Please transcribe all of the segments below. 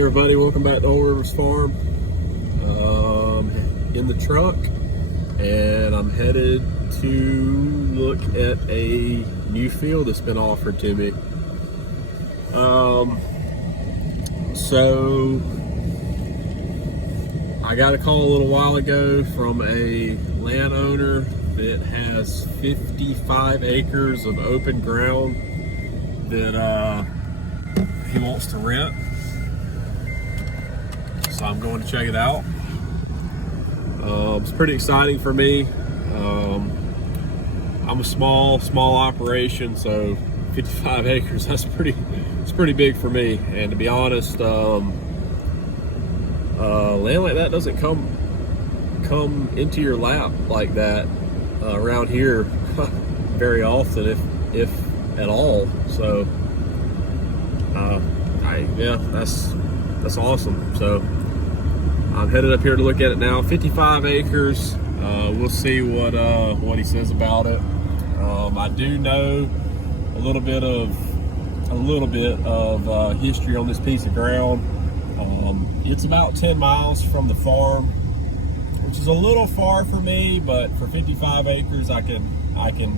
Hey everybody, welcome back to Old Rivers Farm. In the truck, and I'm headed to look at a new field that's been offered to me. So I got a call a little while ago from a landowner that has 55 acres of open ground that he wants to rent. So I'm going to check it out. It's pretty exciting for me. I'm a small operation, so 55 acres, it's pretty big for me. And to be honest, land like that doesn't come into your lap like that around here very often, if at all. So that's awesome. So I'm headed up here to look at it now. 55 acres. We'll see what he says about it. I do know a little bit of history on this piece of ground. It's about 10 miles from the farm, which is a little far for me, but for 55 acres, I can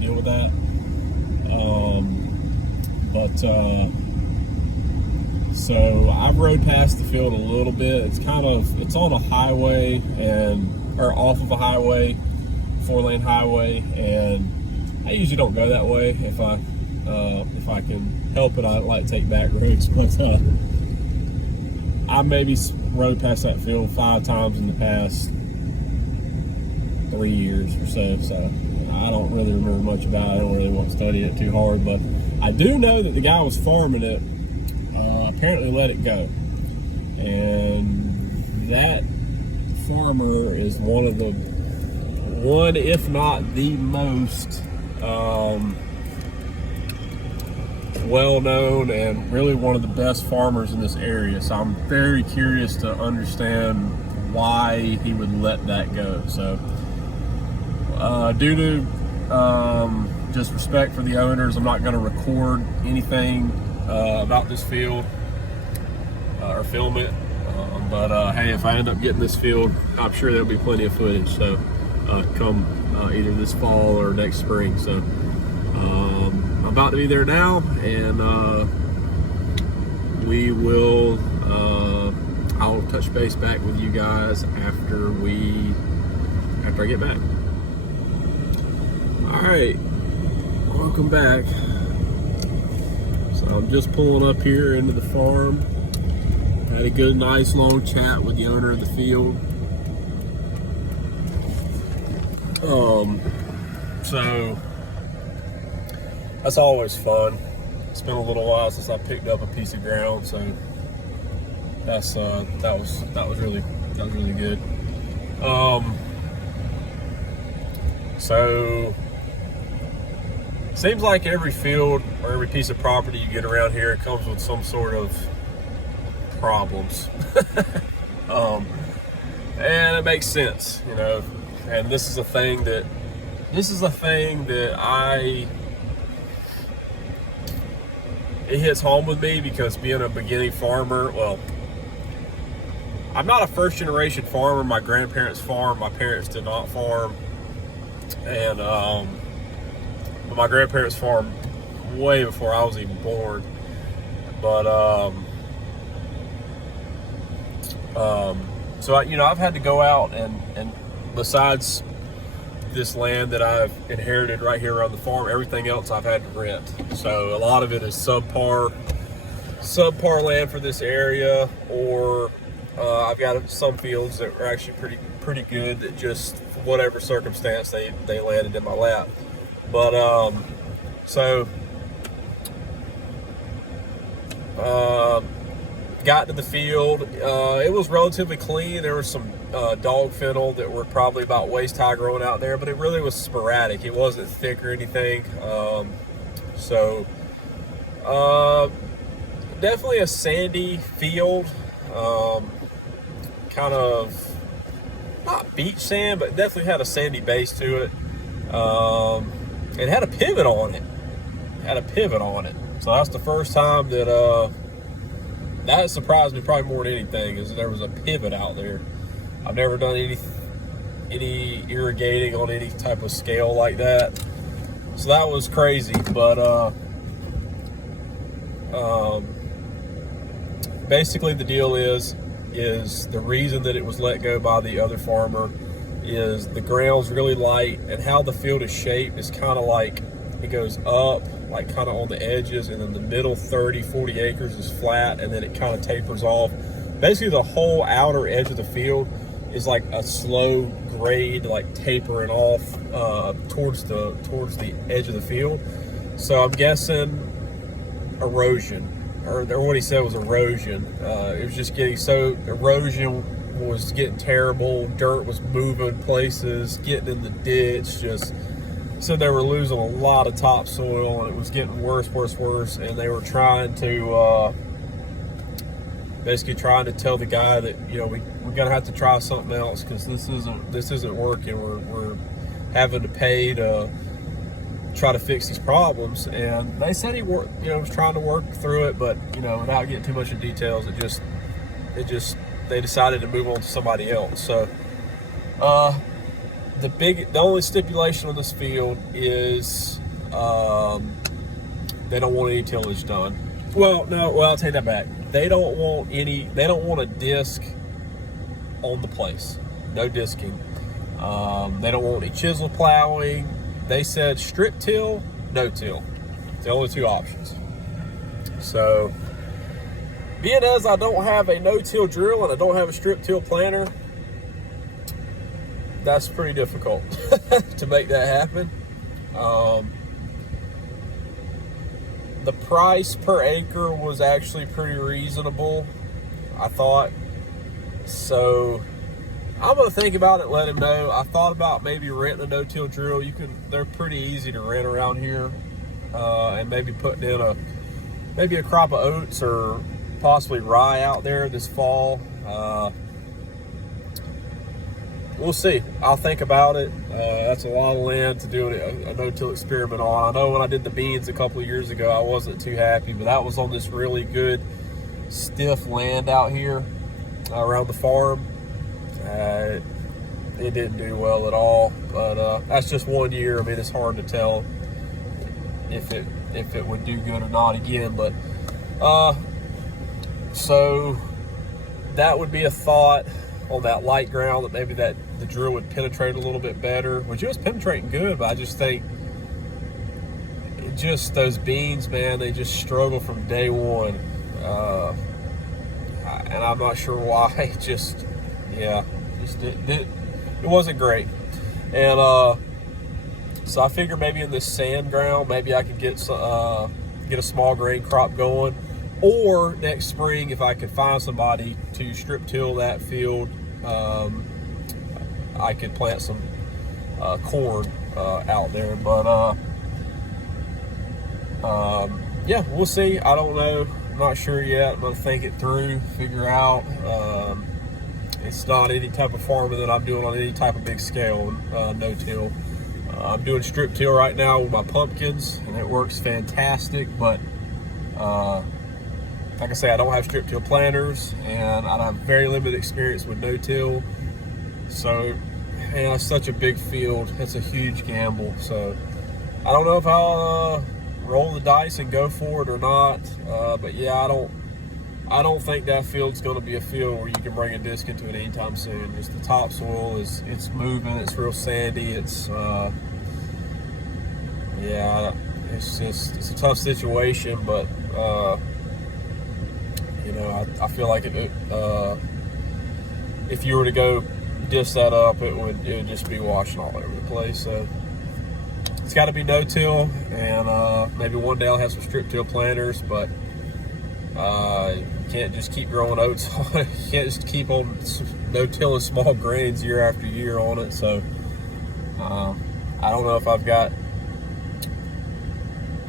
deal with that. So I've rode past the field a little bit. It's on a highway or off of a highway, 4-lane highway, and I usually don't go that way if I can help it. I like to take back roads, but I maybe rode past that field 5 times in the past 3 years or so. So I don't really remember much about it. I don't really want to study it too hard, but I do know that the guy was farming it. Apparently let it go, and that farmer is one if not the most well-known and really one of the best farmers in this area. So I'm very curious to understand why he would let that go. So due to just respect for the owners, I'm not going to record anything about this field or film it, but hey, if I end up getting this field, I'm sure there'll be plenty of footage. So come either this fall or next spring. So I'm about to be there now, and I'll touch base back with you guys after I get back. All right, welcome back. So I'm just pulling up here into the farm. Had a good, nice, long chat with the owner of the field. So that's always fun. It's been a little while since I picked up a piece of ground, so that was really good. So seems like every field or every piece of property you get around here comes with some sort of problems. And it makes sense, you know. And this is a thing that it hits home with me, because being a beginning farmer, well, I'm not a first generation farmer. My grandparents farmed, my parents did not farm, and but my grandparents farmed way before I was even born. But so I've had to go out and besides this land that I've inherited right here around the farm, everything else I've had to rent. So a lot of it is subpar land for this area, or I've got some fields that are actually pretty good that just, for whatever circumstance, they landed in my lap. But got to the field. It was relatively clean. There was some dog fennel that were probably about waist high growing out there, but it really was sporadic. It wasn't thick or anything. Definitely a sandy field. Kind of not beach sand, but definitely had a sandy base to it. It had a pivot on it. So that's the first time that that surprised me probably more than anything, is there was a pivot out there. I've never done any irrigating on any type of scale like that, so that was crazy. But basically the deal is the reason that it was let go by the other farmer is the ground's really light, and how the field is shaped is kind of like it goes up, like kind of on the edges, and then the middle 30-40 acres is flat, and then it kind of tapers off. Basically the whole outer edge of the field is like a slow grade, like tapering off towards the edge of the field. So I'm guessing erosion, or what he said was erosion. It was just getting so, erosion was getting terrible, dirt was moving places, getting in the ditch, just said they were losing a lot of topsoil, and it was getting worse, and they were trying to basically trying to tell the guy that, you know, we're gonna have to try something else, because this isn't working. We're having to pay to try to fix these problems. And they said he was trying to work through it, but without getting too much in details, they decided to move on to somebody else. So the only stipulation on this field is they don't want any tillage done. I'll take that back. They don't want a disc on the place. No disking. They don't want any chisel plowing. They said strip till, no till. It's the only two options. So, being as I don't have a no-till drill and I don't have a strip till planter, that's pretty difficult to make that happen. The price per acre was actually pretty reasonable, I thought. So I'm gonna think about it, let him know. I thought about maybe renting a no-till drill. They're pretty easy to rent around here, and maybe putting in a crop of oats or possibly rye out there this fall. We'll see. I'll think about it. That's a lot of land to do a no-till experiment on. I know when I did the beans a couple of years ago, I wasn't too happy, but that was on this really good stiff land out here around the farm. It didn't do well at all, but that's just 1 year. I mean, it's hard to tell if it would do good or not again. But so that would be a thought on that light ground, that maybe the drill would penetrate a little bit better, which it was penetrating good. But I just think those beans, man, they just struggle from day one, and I'm not sure why. It wasn't great. And so I figured maybe in this sand ground, maybe I could get a small grain crop going, or next spring, if I could find somebody to strip till that field, I could plant some corn out there. But yeah, we'll see. I don't know. I'm not sure yet. I'm gonna think it through, figure out. It's not any type of farming that I'm doing on any type of big scale, no-till. I'm doing strip till right now with my pumpkins, and it works fantastic. But like I say, I don't have strip till planters, and I have very limited experience with no-till. So, it's such a big field. It's a huge gamble. So, I don't know if I'll roll the dice and go for it or not. But yeah, I don't think that field's going to be a field where you can bring a disc into it anytime soon. Just the topsoil it's moving. It's real sandy. It's a tough situation. But I feel like if you were to go disc that up, it would just be washing all over the place. So it's got to be no-till, and maybe one day I'll have some strip till planters, but you can't just keep growing oats on it. You can't just keep on no-tilling small grains year after year on it. So I don't know if I've got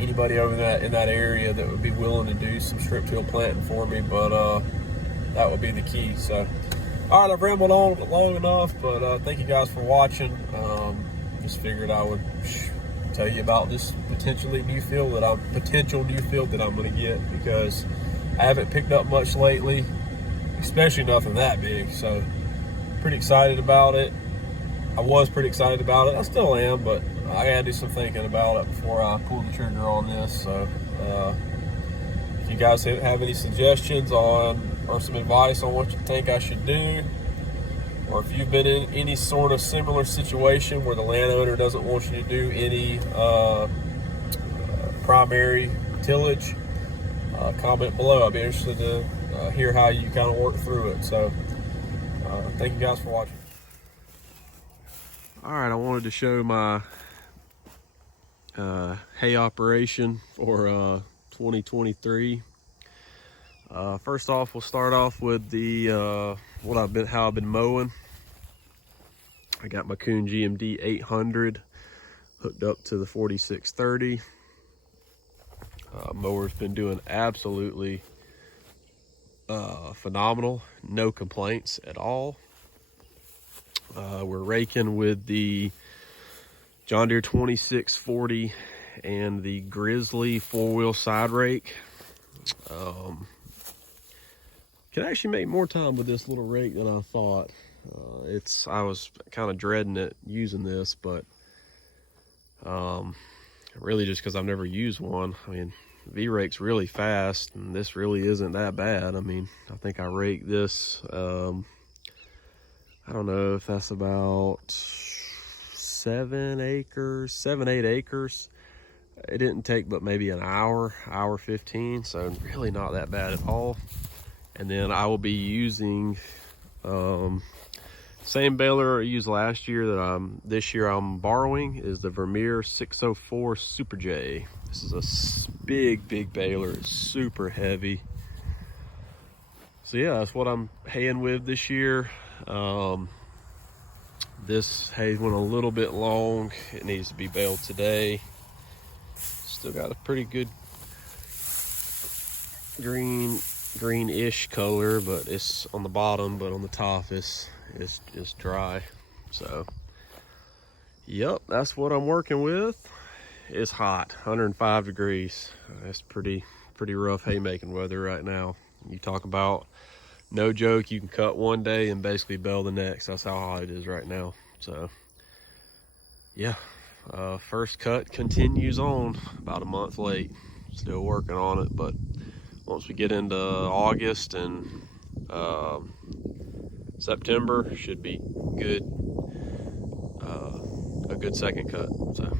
anybody over in that area that would be willing to do some strip till planting for me, but that would be the key. So all right, I've rambled on long enough, but thank you guys for watching. Just figured I would tell you about this potential new field that I'm going to get, because I haven't picked up much lately, especially nothing that big. So pretty excited about it. I was pretty excited about it. I still am, but I gotta do some thinking about it before I pull the trigger on this. So if you guys have any suggestions on or some advice on what you think I should do, or if you've been in any sort of similar situation where the landowner doesn't want you to do any primary tillage, comment below. I'd be interested to hear how you kind of work through it. So thank you guys for watching. All right, I wanted to show my hay operation for 2023. First off, we'll start off with the how I've been mowing. I got my Kuhn GMD 800 hooked up to the 4630. Mower's been doing absolutely phenomenal. No complaints at all. We're raking with the John Deere 2640 and the Grizzly 4-wheel side rake. Can actually make more time with this little rake than I thought. I was kind of dreading it using this, but really just because I've never used one. I mean, V-rake's really fast, and this really isn't that bad. I mean, I think I raked this, I don't know if that's about 7, 8 acres. It didn't take but maybe an hour 15, so really not that bad at all. And then I will be using same baler I used last year that this year I'm borrowing is the Vermeer 604 Super J. This is a big baler. It's super heavy. So yeah, that's what I'm haying with this year. This hay went a little bit long. It needs to be baled today. Still got a pretty good greenish color, but it's on the bottom, but on the top it's dry. So yep, that's what I'm working with. It's hot, 105 degrees. It's pretty rough haymaking weather right now. You talk about, no joke, you can cut one day and basically bale the next. That's how hot it is right now. So yeah, first cut continues on, about a month late. Still working on it, but once we get into August and September, should be good. A good second cut. So